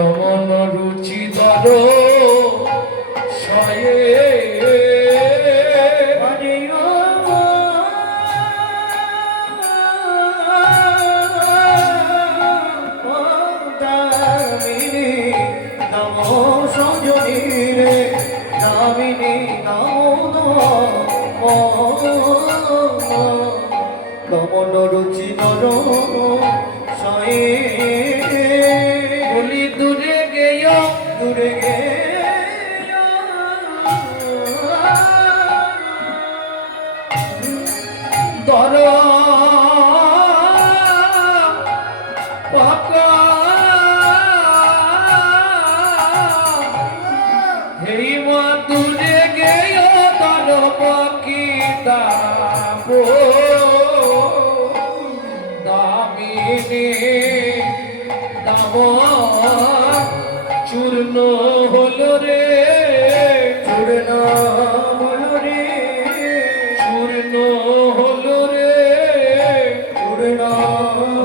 দমন রুচিদর সয়ে দমন রুচিদর সয়ে বলি দূরে গেয় দূরে গে দর পাকা হেই মা দূরে গেয় দর পাকি দাবো দামিনী দাম চূর্ণ হলো রে চূর্ণ হলো রে চূর্ণ হলো রে চূর্ণ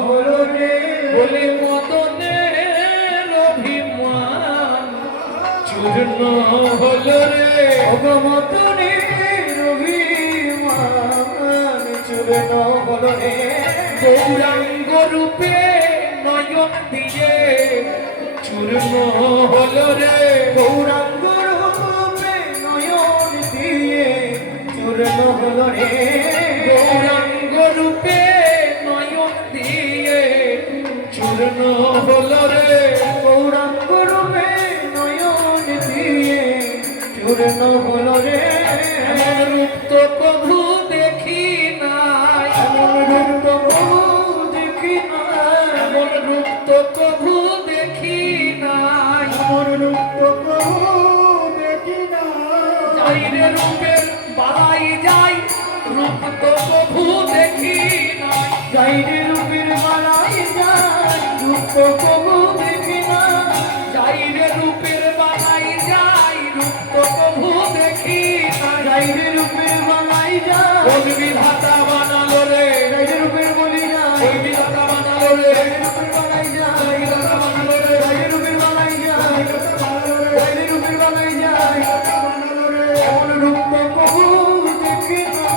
হলো রে বলি মদনের অভিমান চূর্ণ হলো রে ভগবতনের অভিমান চূর্ণ হলো রে গৌরাঙ্গ রূপে নয়ন দিয়ে চূর্ণ হলো রে গৌরাঙ্গ রূপে নয়ন দিয়ে চূর্ণ হলো রে গৌরাঙ্গ রূপে নয়ন দিয়ে চূর্ণ হলো রে গৌরাঙ্গ রূপে নয়ন দিয়ে চূর্ণ হলো রে এমন রূপ তো কভু দেখি নাই এমন রূপ তো বহু দেখি না এমন রূপ তো কভু দেখি নাই এমন রূপ তো বহু দেখি না যাইরে রূপের বালাই যাই রূপ তো কভু দেখি নাই যাইরে রূপের বালাই যায় রূপ তো বহু দেখি না যাইরে রূপের বালাই যাই রূপ তো কভু দেখি নাই যাইরে রূপের বালাই যায় কোন বিধাতা বানালো রে যাইরে রূপের বলি যায় কোন বিধাতা বানালো রে রূপের বালাই যায় বিধাতা বানালো রে যাইরে রূপের বালাই যায় যাইরে রূপের বালাই যায় এমন রূপ তো বহু দেখি না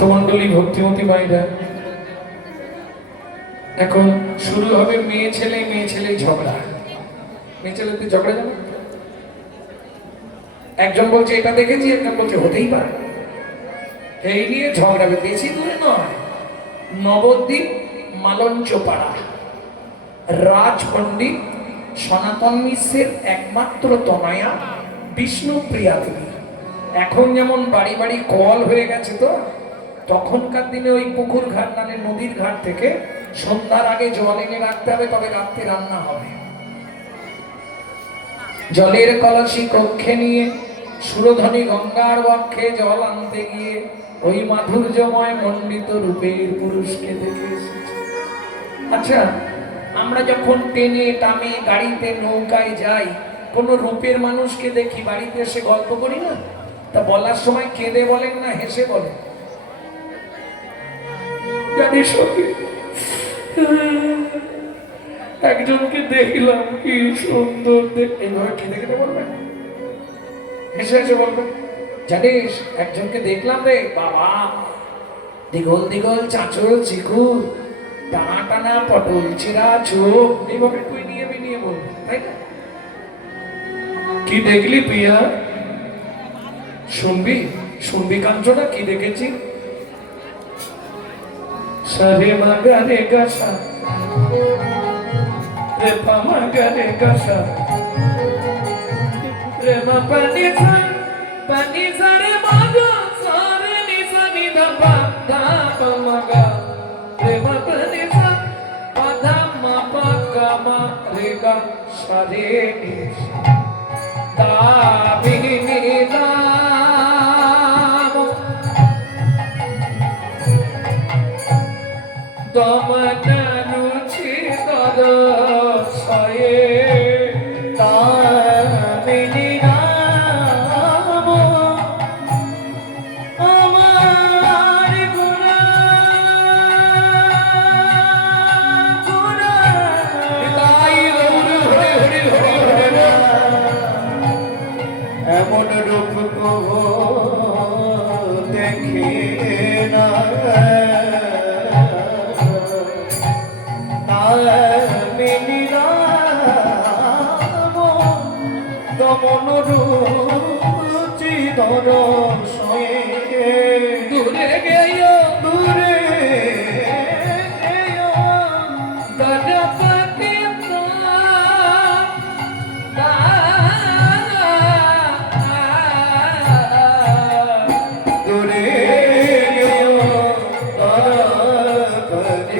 ভক্তমন্ডলী ভক্তিমতী মায়েরা এখন শুরু হবে মেয়ে ছেলে ঝগড়া মেয়ে ছেলেতে ঝগড়া যাবে একজন বলছে এটা দেখেছি একজন বলছে হতেই পারে এই নিয়ে ঝগড়া বেশি দূরে নয় নবদ্বীপ মালঞ্চপাড়া রাজ পণ্ডিত সনাতন মিশ্রের একমাত্র তনয়া বিষ্ণুপ্রিয়া দেবী এখন যেমন বাড়ি বাড়ি কল হয়ে গেছে তো তখনকার দিনে ওই পুকুর ঘাট মানে নদীর ঘাট থেকে সন্ধ্যার আগে জল এনে রাখতে হবে, তবে রাত্রে রান্না হবে। জলের কলসি কক্ষে নিয়ে সুরধ্বনি গঙ্গার বক্ষে জল আনতে গিয়ে ওই মাধুর্যময় মণ্ডিত রূপের পুরুষকে দেখে এসেছে। আচ্ছা, আমরা যখন ট্রেনে টামে গাড়িতে নৌকায় যাই, কোনো রূপের মানুষকে দেখি, বাড়িতে এসে গল্প করি না, তা বলার সময় কেঁদে বলেন না হেসে বলেন? জানিস একজনকে দেখলাম কি সুন্দর, এইভাবে কেঁদে কেঁদে বলবেন, হেসে হেসে বলবেন, জানিস একজনকে দেখলাম রে বাবা, দিগল দিগল চাঁচল চিকুর, টানা টানা পটল ছেঁড়া চোখ, এইভাবে তুই নিয়ে বিনিয়ে বলবি, তাই না? কি দেখলি প্রিয়া? শুনবি শুনবি কাঞ্চনা, কি দেখেছি? সারে মাগা রে গাছা রে পামা গারে গাছা রে মা পানি সা পানি সারে মাগা সারে নি সা নি দা পা দা পা মাগা রে মা পানি সা পা দা মা পা গা মা রে গা সারে নি দা বি নি দা দমনরুচি দরশয়ে তামিনী নাম আমার গুণা গুণা তাই হরি হরি হরি হরি এমন রূপ কবো দেখে না দমনরুচি দরশয়ে দূরে গেয় দূরে গেয় দরপতি দূরে গেয় দরপতি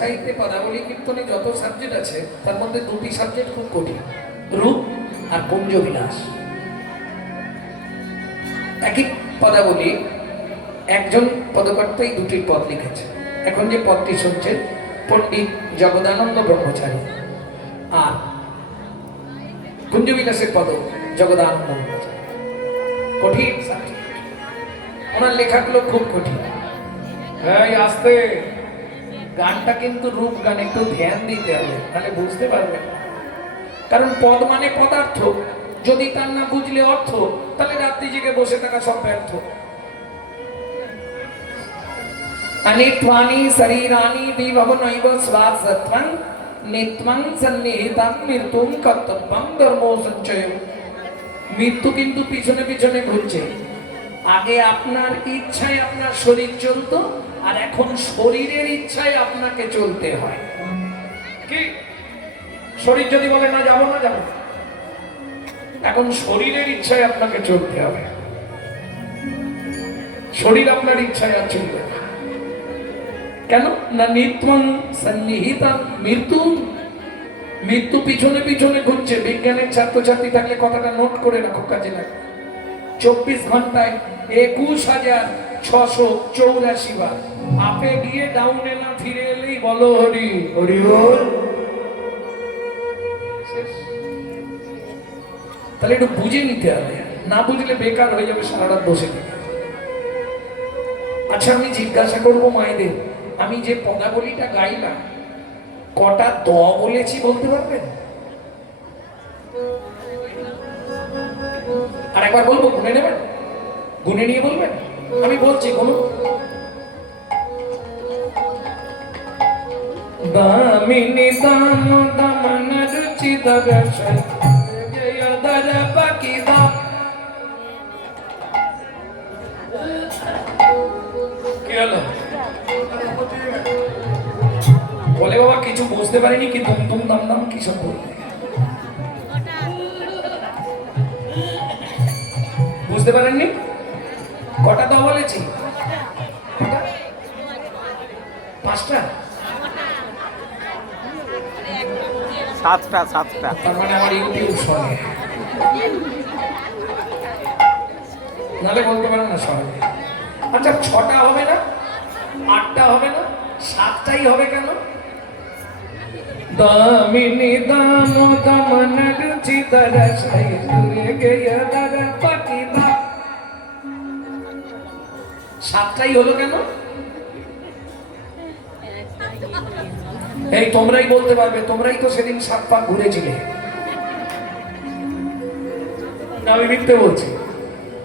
সাহিত্যে পদাবলী কীর্তনে যত সাবজেক্ট আছে তার মধ্যে দুটি সাবজেক্ট খুব কঠিন, রূপ আর কুঞ্জবিলাস। একই পদাবলী একজন পদকর্তাই দুটির পদ লিখেছে। এখন যে পদটি শুনছেন পণ্ডিত জগদানন্দ ব্রহ্মচারী, আর কুঞ্জবিলাসের পদ জগদানন্দ ব্রহ্মচারী। কঠিন সাবজেক্ট, ওনার লেখাগুলো খুব কঠিন। হ্যাঁ, আসতে গানটা কিন্তু রূপ গান, একটু ধ্যান দিতে হবে, তাহলে বুঝতে পারবেন। কারণ পদ মানে পদার্থ, যদি তার না বুঝলে অর্থ, তাহলে রাত্রি জেগে বসে থাকা সব ব্যর্থ। অনিত্বানি শরীরানি বিভবনৈব শ্বাসত্বং নিত্যং সন্নিহিতং মৃত্যুং কর্তব্যং ধর্মো সঞ্চয়। মৃত্যু কিন্তু পিছনে পিছনে ঘুরছে। আগে আপনার ইচ্ছায় আপনার শরীর চলতো, আর এখন শরীরের ইচ্ছায় আপনাকে চলতে হয়। কি শরীর যদি বলে না যাবো না যাবো, এখন শরীরের ইচ্ছায় আপনাকে চলতে হবে। শরীর আপনার ইচ্ছায় আর চলবে না। কেন না? নিত্যং সন্নিহিতং মৃত্যু, মৃত্যু পিছনে পিছনে ঘুরছে। বিজ্ঞানের ছাত্রছাত্রী থাকলে কথাটা নোট করে রাখো, কাজে লাগে। 24 ঘন্টায় 21,684 বার আপে গিয়ে ডাউনে না ফিরে এলেই বলো হরি হরি বল। তাহলে একটু বুঝে নিতে হবে, না বুঝলে বেকার হয়ে যাবে সারা রাত বসে থেকে। আচ্ছা, আমি জিজ্ঞাসা করবো মায়েদের, আমি যে পদাবলীটা গাইলাম কটা দ বলেছি বলতে পারবেন? আর একবার বলবো, গুনে নেবেন, গুনে নিয়ে বলবেন। আমি বলছি গুনুন। দামিনী দাম দামন রুচি দরশয় জয় দর পাকি দাম। কি হলো? বলে বাবা কিছু বুঝতে পারিনি, কি তুম তুম দাম দাম কি সব বলবে। বুঝতে পারেননি? কটা দাও বলেছি? কটা? 5টা? 7টা 7টা। তার মানে আমার ইউটিউব শোনে, নাহলে বলতে পারেন না সহজে। আচ্ছা 6টা হবে না, 8টা হবে না, 7টাই হবে কেন? দামিনী দাম দমন রুচি দরসাই দূরে গেয়া দর পাখি দা, 7টাই হলো কেন? এই তোমরাই বলতে পারবে, তোমরাই তো সেদিন 7 পাক ঘুরেছিলে। আমি মিথ্যে বলছি?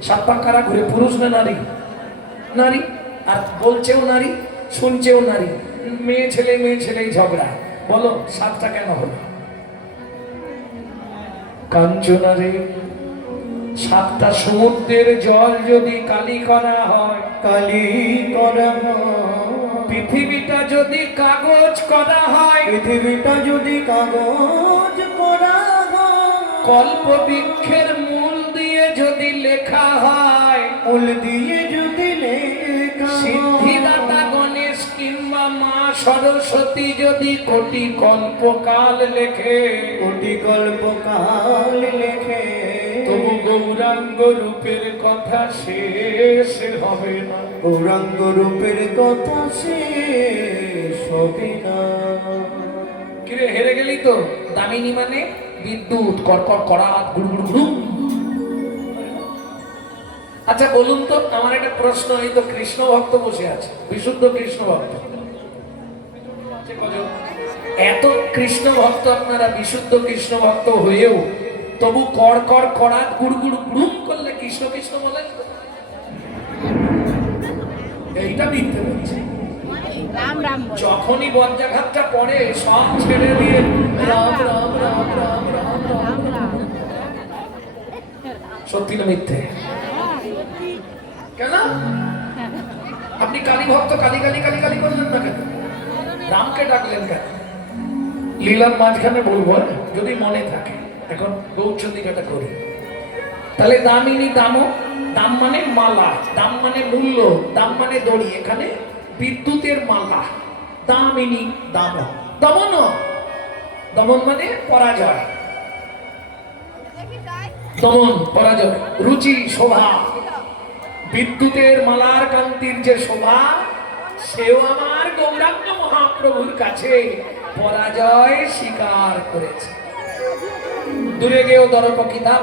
7 পাক কারা ঘুরে, পুরুষ না নারী? নারী। আর বলছেও নারী, শুনছেও নারী। মেয়ে ছেলেই ঝগড়া। বলো 7টা কেন হলো? কাঞ্চনা রে, 7টা সমুদ্রের জল যদি কালি করা হয়, কালি করা পৃথিবীটা যদি কাগজ করা হয়, পৃথিবীটা যদি কাগজ করা কল্প বৃক্ষের মূল দিয়ে যদি লেখা হয়, ফুল দিয়ে যদি লেখা সিদ্ধিদাতা গণেশ কিংবা মা সরস্বতী যদি কোটি কল্পকাল লেখে, কোটি কল্পকাল লেখে, তবু গৌরাঙ্গ রূপের কথা শেষ হবে না। গৌরাঙ্গ রূপের কথা শেষ হবে না। কিরে হেরে গেলি তো? দামিনী মানে বিদ্যুৎ, কড়কড় করাত, গুড়গুড় গুড়ুম। আচ্ছা বলুন তো, আমার একটা প্রশ্ন, এই তো কৃষ্ণ ভক্ত বসে আছে, বিশুদ্ধ কৃষ্ণ ভক্ত, এত কৃষ্ণ ভক্ত আপনারা, বিশুদ্ধ কৃষ্ণ ভক্ত হয়েও তবু কড়কড় করাত গুড়গুড় গুড়ুম করলে কৃষ্ণ কৃষ্ণ বলেন? এইটা মিথ্যে বলছে। যখনই বজ্রাঘাতটা পড়ে সব ছেড়ে দিয়ে রাম রাম রাম রাম রাম রাম রাম। সত্যি না মিথ্যে? কেন আপনি কালী ভক্ত, কালী কালী কালী কালী করলেন না কেন? রামকে ডাকলেন কেন? লীলার মাঝখানে বলবো যদি মনে থাকে, এখন গৌরচন্দিকাটা করি। তাহলে দামিনী দামও, দাম মানে মালা, দাম মানে মূল্য, দাম মানে দড়ি, এখানে বিদ্যুতের মালা, দামিনী দাম। দমন, দমন মানে পরাজয়, দমন পরাজয়, রুচি শোভা, বিদ্যুতের মালার কান্তির যে শোভা, সেও আমার গৌরাঙ্গ মহাপ্রভুর কাছে পরাজয় স্বীকার করেছে। দূরে গেও দর্প কিতাব,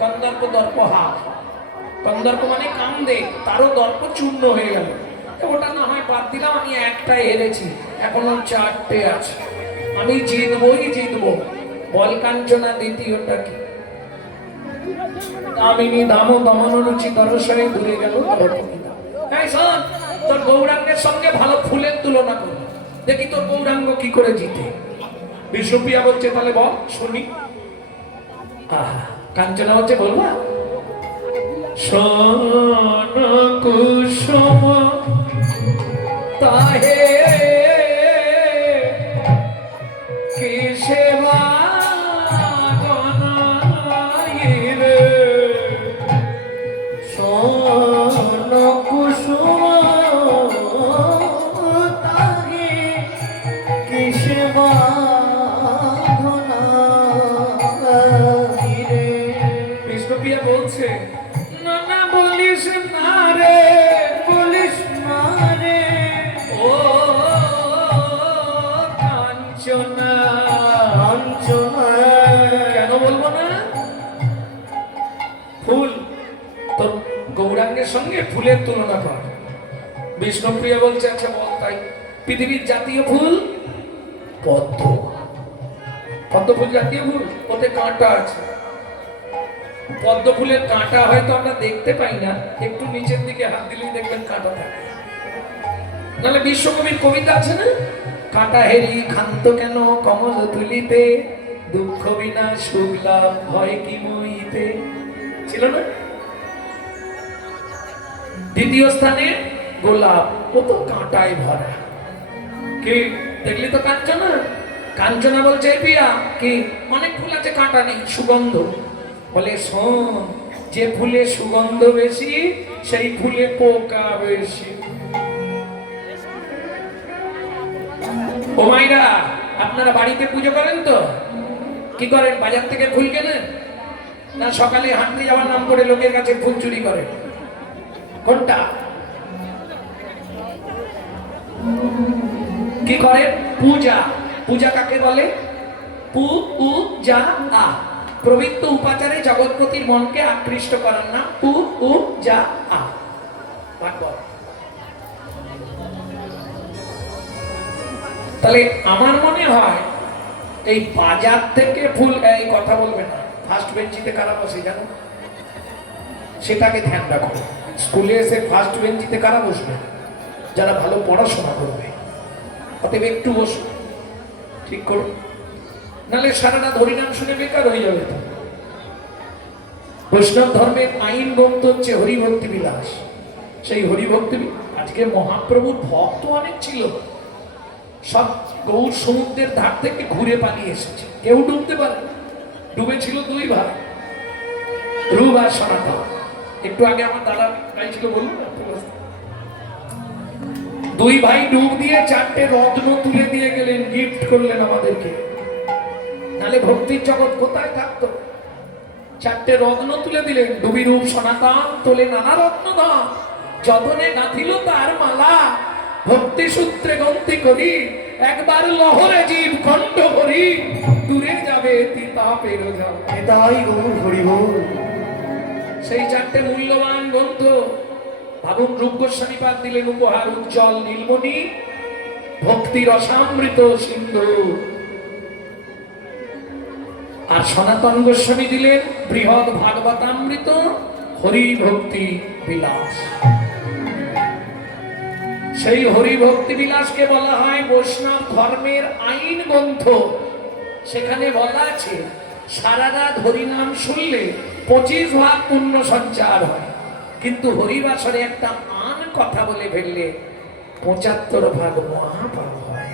কন্দর্প দর্প হাত। কন্দর্প মানে কান্দে, তারও দর্প চূর্ণ হয়ে গেল। ওটা না হয় বাদ দিলাম, আমি একটাই হেরেছি, এখনো 4টে আছে, আমি জিতবই জিতবো। বল কাঞ্চনা দ্বিতীয়টা কি? দামিনী দাম দমন রুচি দর্শনে দূরে গেল দর্প কিতাব। এই শোন, তোর গৌরাঙ্গের সঙ্গে ভালো ফুলের তুলনা কর, দেখি তোর গৌরাঙ্গ কি করে জিতে। বিষ্ণুপ্রিয়া বলছে তাহলে বল শুনি। কাঞ্চনা হচ্ছে বলবা, শোন কুসুম তাহে কি সেবা গনাইরে, শোন কুসুম তাহে কি সেবা ঘনাইরে। বিষ্ণুপ্রিয়া বলছে না না বলিস না রে, বলিস না রে ও কাঞ্চনা। কাঞ্চনা। কেন বলবো না? ফুল, তোর গৌরাঙ্গের সঙ্গে ফুলের তুলনা কর। বিষ্ণুপ্রিয়া বলছে আচ্ছা বল তাই, পৃথিবীর জাতীয় ফুল পদ্ম। পদ্ম ফুল জাতীয় ফুল, ওতে কাঁটা আছে। পদ্ম ফুলের কাঁটা হয়তো আমরা দেখতে পাই না, একটু নিচের দিকে হাত দিলেই দেখবেন কাঁটা থাকে। নাহলে বিশ্বকবির কবিতা আছে না, কাঁটা হেরি ক্ষান্ত কেন কমল তুলিতে, দুঃখ বিনা সুখ লাভ হয় কি মইতে, ছিল না? দ্বিতীয় স্থানে গোলাপ, ও তো কাঁটায় ভরা। কি দেখলি তো কাঞ্চনা? কাঞ্চনা বলছে পিয়া কি অনেক ফুল আছে কাঁটা নেই, সুগন্ধ। বলে শোন, যে ফুলে সুগন্ধ বেশি সেই ফুলে পোকা বেশি। ও মাইরা, আপনারা বাড়িতে পুজো করেন তো? কি করেন? বাজার থেকে ফুল কেনেন না সকালে হাঁটতে যাওয়ার নাম করে লোকের কাছে ফুল চুরি করেন? কোনটা? কি করেন? পূজা। পূজা কাকে বলে? পূজা। পবিত্র উপাচারে জগৎপতির মনকে আকৃষ্ট করার নাম পূজা। তাহলে আমার মনে হয় এই বাজার থেকে ফুল, এই কথা বলবে না, ফার্স্ট বেঞ্চিতে কারা বসে জানো? সেটাকে ধ্যান রাখো। স্কুলে এসে ফার্স্ট বেঞ্চিতে কারা বসবে? যারা ভালো পড়াশোনা করবে। অতএব একটু বসো, ঠিক করো, নাহলে সারা রাত হরিনাম শুনে বেকার হয়ে যাবে। তো বৈষ্ণব ধর্মের আইন গ্রন্থ হচ্ছে হরিভক্তি বিলাস। সেই হরিভক্তি, আজকে মহাপ্রভুর ভক্ত অনেক ছিল, সব গৌর সমুদ্রের ধার থেকে ঘুরে পালিয়ে এসেছে। কেউ ডুবতে পারে? ডুবেছিল দুই ভাই, ধ্রুব আর সনাতন। একটু আগে আমার দাদা গাইছিল, বলুন না, দুই ভাই ডুব দিয়ে 4টে রত্ন তুলে দিয়ে গেলেন, গিফট করলেন আমাদেরকে। নালে ভক্তির জগৎ কোথায় থাকতো? 4টে রত্ন তুলে দিলেন। ডুবি রূপ সনাতন তোলে নানা রত্ন দান, যতনে গাঁথিল তার মালা। ভক্তি সূত্রে গন্তি করি, একবার লহরে জীব কণ্ঠ করি, দূরে যাবে তিতা পেরো যাবে। এটাই গৌর হরি বল। সেই 4টে মূল্যবান গ্রন্থ ভাবুন, রূপ গোস্বামী পাদ দিলেন উপহার উজ্জ্বল নীলমণি, ভক্তি রসামৃত সিন্ধু। আর সনাতন গোস্বামী দিলেন বৃহৎ ভাগবতামৃত হরি ভক্তি বিলাস। সেই হরি ভক্তি বিলাসকে বলা হয় বৈষ্ণব ধর্মের আইন গ্রন্থ। সেখানে বলা আছে সারা রাত হরিনাম শুনলে 25 ভাগ পুণ্য সঞ্চার হয়, কিন্তু হরিবাসরে একটা আন কথা বলে ফেললে 75 ভাগ মহাপাপ হয়।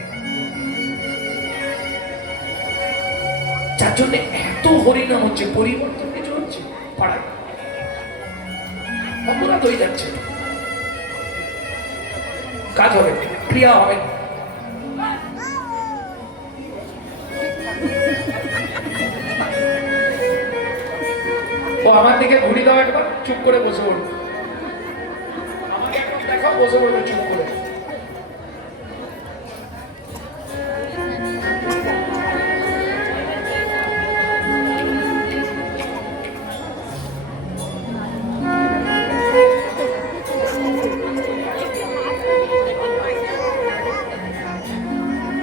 যার জন্য এত হরিনাম হচ্ছে, পরিবর্তন কিছু হচ্ছে পাড়ায়, অপরাধ হয়ে যাচ্ছে, কাজ হবে, ক্রিয়া হবে না। ও আমার দিকে ঘুরি দাও একবার, চুপ করে বসে পড়বে। আমাকে একবার দেখাও, বসে পড়বে চুপ করে।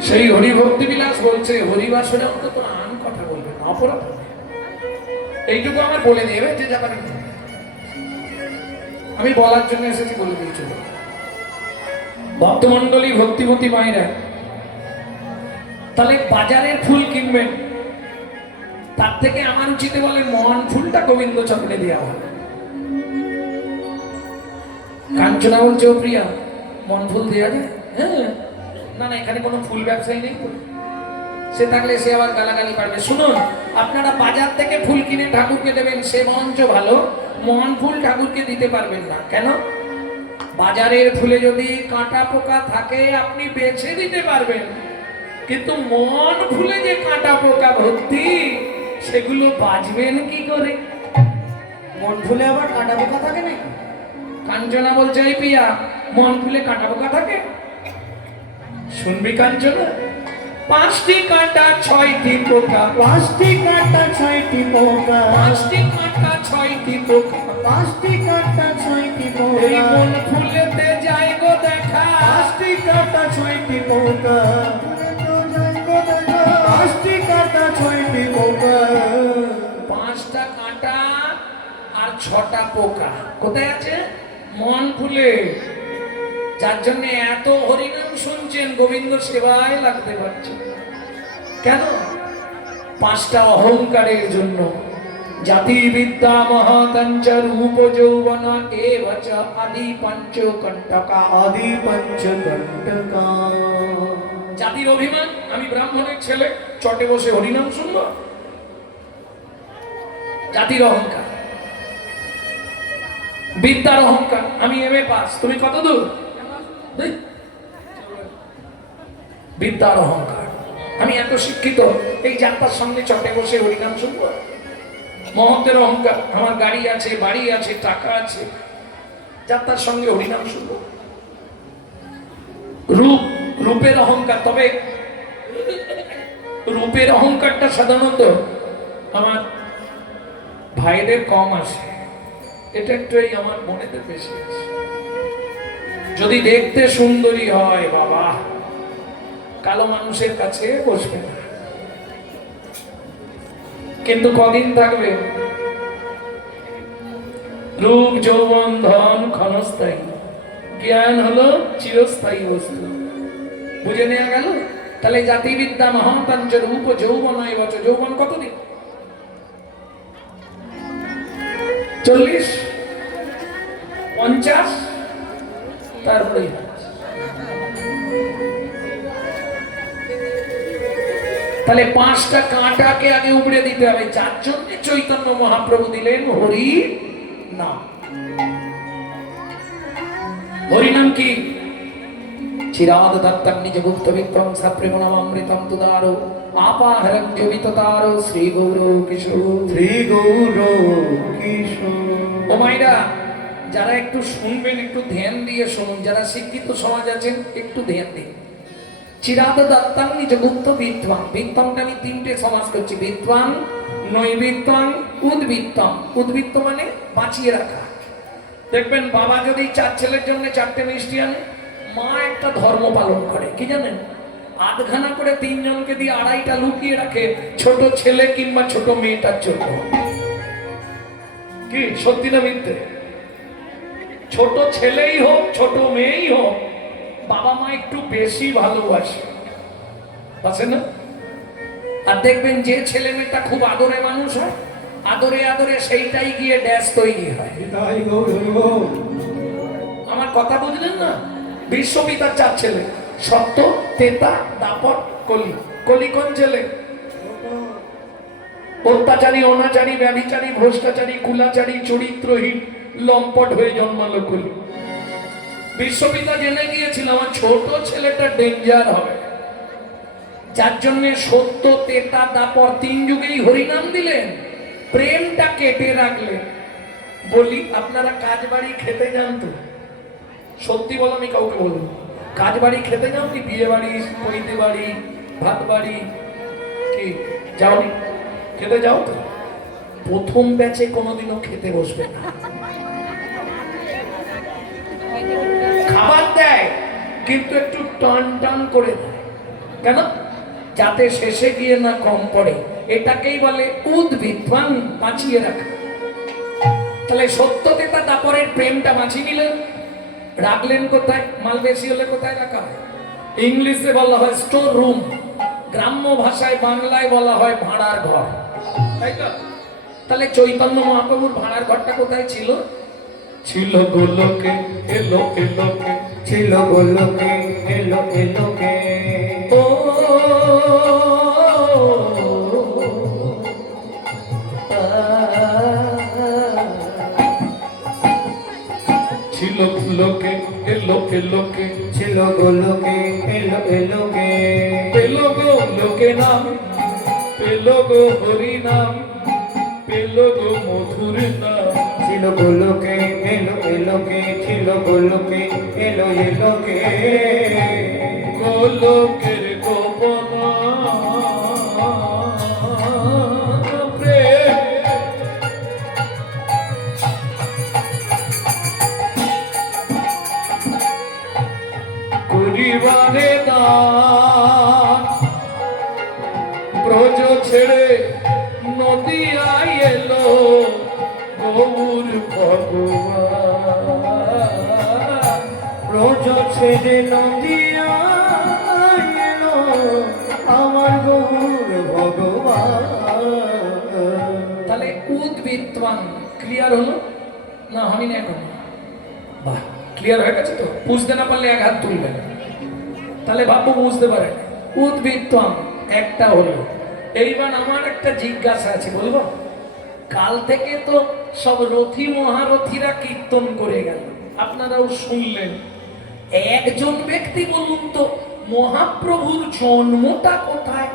সেই হরিভক্তি বিলাস বলছে হরিবাসরে অন্তত আন কথা বলবে না, অপরাধ। এইটুকু আমার বলে দেবে যে যাবার, আমি বলার জন্য এসেছি, বলে দিয়েছি। ভক্তমন্ডলী, ভক্তিমতী মায়েরা, তাহলে বাজারের ফুল কিনবেন, তার থেকে আমার উচিত বলে মহান ফুলটা গোবিন্দ চরণে দেওয়া হবে। কাঞ্চনা বলছে, ও প্রিয়া, মন ফুল দেওয়া যায়? হ্যাঁ। না না, এখানে কোনো ফুল ব্যবসায়ী নেই, সে থাকলে সে আবার গালাগালি পারবে। শুনুন, আপনারা বাজার থেকে ফুল কিনে ঠাকুরকে দেবেন, সে মঞ্চ ভালো, মহান ফুল ঠাকুরকে দিতে পারবেন না। কেন? বাজারের ফুলে যদি কাঁটা পোকা থাকে আপনি বেছে দিতে পারবেন, কিন্তু মন ফুলে যে কাঁটা পোকা ভর্তি, সেগুলো বাঁচবেন কি করে? মন ফুলে আবার কাঁটা পোকা থাকে নাকি? কাঞ্চনা বলছে, এই প্রিয়া, মন ফুলে কাঁটা পোকা থাকে? শুনবি কাঞ্চনা? 5টি কাঁটা 6টি পোকা, 5টি কাঁটা 6টি পোকা, 5টি কাঁটা 6টি পোকা, 5টি কাঁটা 6টি পোকা, এই মন ফুলেতে যায় গো দেখা। 5টি কাঁটা 6টি পোকা, 5টি কাঁটা 6টি পোকা। 5টা কাঁটা আর 6টা পোকা কোথায় আছে? মন ফুলে। যার জন্য এত হরিনাম শুনছেন, গোবিন্দ সেবায় লাগতে পারছে। কেন? 5টা অহংকারের জন্য। জাতি বিদ্যা মহাতঞ্চ রূপ যৌবন এবচ আদি পঞ্চকণ্টকা। আদি পঞ্চকণ্টকা। জাতির অভিমান, আমি ব্রাহ্মণের ছেলে, চটে বসে হরিনাম শুনবো। জাতির অহংকার। বিদ্যার অহংকার, আমি এমএ পাস, তুমি কত দূর? দেই। বিদ্যার অহংকার, আমি এত শিক্ষিত, এই যাত্রার সামনে চটে বসে হরিনাম শুনবো। মহত্বের অহংকার, আমার গাড়ি আছে, বাড়ি আছে, টাকা আছে, যাত্রার সঙ্গে হরিনাম শুনবো। রূপের অহংকার, তবে রূপের অহংকারটা সাধারণত আমার ভাইদের কম আসে, এটা একটু এই আমার বোনেদের বেশি আসে। যদি দেখতে সুন্দরী হয় বাবা, কালো মানুষের কাছে বসবে না, কিন্তু কদিন থাকবে? রূপ যৌবন ধন ক্ষণস্থায়ী, জ্ঞান হলো চিরস্থায়ী বস্তু। বুঝে নেওয়া গেল? তাহলে জাতিবিদ্যা মহান্তাঞ্চ রূপ যৌবনায় বচ, যৌবন কতদিন? 40, 50, তারপরে তাহলে 5টা কাঁটাকে আগে উপড়ে দিতে হবে, যার জন্য চৈতন্য মহাপ্রভু দিলেন হরি নাম। হরিনাম কি? চিরাদ দত্তং নিজ গুপ্ত বিক্রম সাপ্রেমনাম অমৃতম তুদারো আপাহরং জবিততারো শ্রী গৌর কিশোর, শ্রী গৌর কিশোর। ও মাইরা, যারা একটু শুনবেন একটু ধ্যান দিয়ে শুনুন, যারা শিক্ষিত সমাজ আছেন একটু ধ্যান দিন। চিরাদ দত্তং নিজ গুপ্ত বিদ্বান, বিদ্বানটা আমি 3টে সমাজ করছি, বিদ্বান, নৈবিদ্বান, উদ্বৃত্তম। উদ্বৃত্ত মানে বাঁচিয়ে রাখা। দেখবেন বাবা যদি 4 ছেলের জন্য 4টে মিষ্টি আনে, মা একটা ধর্ম পালন করে, কি জানেন? আধখানা করে 3 জনকে দিয়ে 2.5টা লুকিয়ে রাখে, ছোট ছেলে কিংবা ছোট মেয়েটার জন্য। কি সত্যি না মিথ্যে? ছোট ছেলেই হোক ছোট মেয়েই হোক, বাবা মা একটু বেশি ভালোবাসে, আছে না? আর দেখবেন যে ছেলে মেয়েটা খুব আদরে মানুষ হয়, আদরে আদরে সেইটাই গিয়ে ড্যাশ তৈরি হয়। তাই গৌর। আমার কথা বুঝলেন না? বিশ্বপিতার 4 ছেলে, সত্য, তেতা, দাপট, কলি। কলি কোন ছেলে? অত্যাচারী, অনাচারী, ব্যভিচারী, ভ্রষ্টাচারী, কুলাচারী, চরিত্রহীন, লম্পট হয়ে জন্মালো কলি। বিশ্বপিতা জেনে গিয়েছিল আমার ছোট ছেলেটা ডেঞ্জার হবে, যার জন্য সত্য, তেতা, দাপট 3 যুগেই হরিনাম দিলেন, প্রেমটা কেটে রাখলেন। বলি, আপনারা কাজ বাড়ি খেতে যান তো? সত্যি বলো, আমি কাউকে বলবো, কাজ বাড়ি খেতে যাও কি? বিয়ে বাড়ি, পৈতে বাড়ি, ভাত বাড়ি, কি যাওনি? খেতে যাও তো? প্রথম ব্যাচে কোনোদিনও খেতে বসবে না, খাবার দেয় কিন্তু একটু টান টান করে দেয়। কেন? যাতে শেষে গিয়ে না কম পড়ে। এটাকেই বলে উদ্বৃত্তাং, বাঁচিয়ে রাখা। তাহলে সত্যতে তার দাপরের প্রেমটা বাঁচিয়ে নিলেন, রাখলেন কোথায়? মাল বেশি হলে কোথায় রাখা হয়? ইংলিশে বলা হয় স্টোর রুম, গ্রাম্য ভাষায় বাংলায় বলা হয় ভাড়ার ঘর, তাই তো? তাহলে চৈতন্য মহাপ্রভুর ভাড়ার ঘরটা কোথায় ছিল? ছিল গোলকে, এলো এলোকে, ছিল গোলকে, এলো এলোকে। ও ছিল গোলকে, এলো এলোকে, ছিল গোলকে, এলো এলোকে। পেলো গো লোকে নাম, পেলো গো হরি নাম, পেলো গো মধুর নাম। ছিল গোলকে, এলো এলোকে, ছিল গোলকে, এলো এলোকে। গোলকের গোপন প্রেম, করিবারে দান, ব্রজ ছেড়ে নদিয়ায় এলো গৌর ভগবান। ব্রজ ছেড়ে নদিয়া এলো আমার গৌর ভগবান। তাহলে উদ্বৃত্তাং ক্লিয়ার হলো না? হয়নি না এখন? বাহ, ক্লিয়ার হয়ে গেছে তো? বুঝতে না পারলে 1 হাত তুলবেন, তাহলে বাবু বুঝতে পারেন। উদ্বৃত্তাং একটা হলো। এইবার আমার একটা জিজ্ঞাসা আছে, বলবো? কাল থেকে তো সব রথী মহারথীরা কীর্তন করে গেল, আপনারাও শুনলেন। একজন ব্যক্তি বলুন তো, মহাপ্রভুর জন্মটা কোথায়?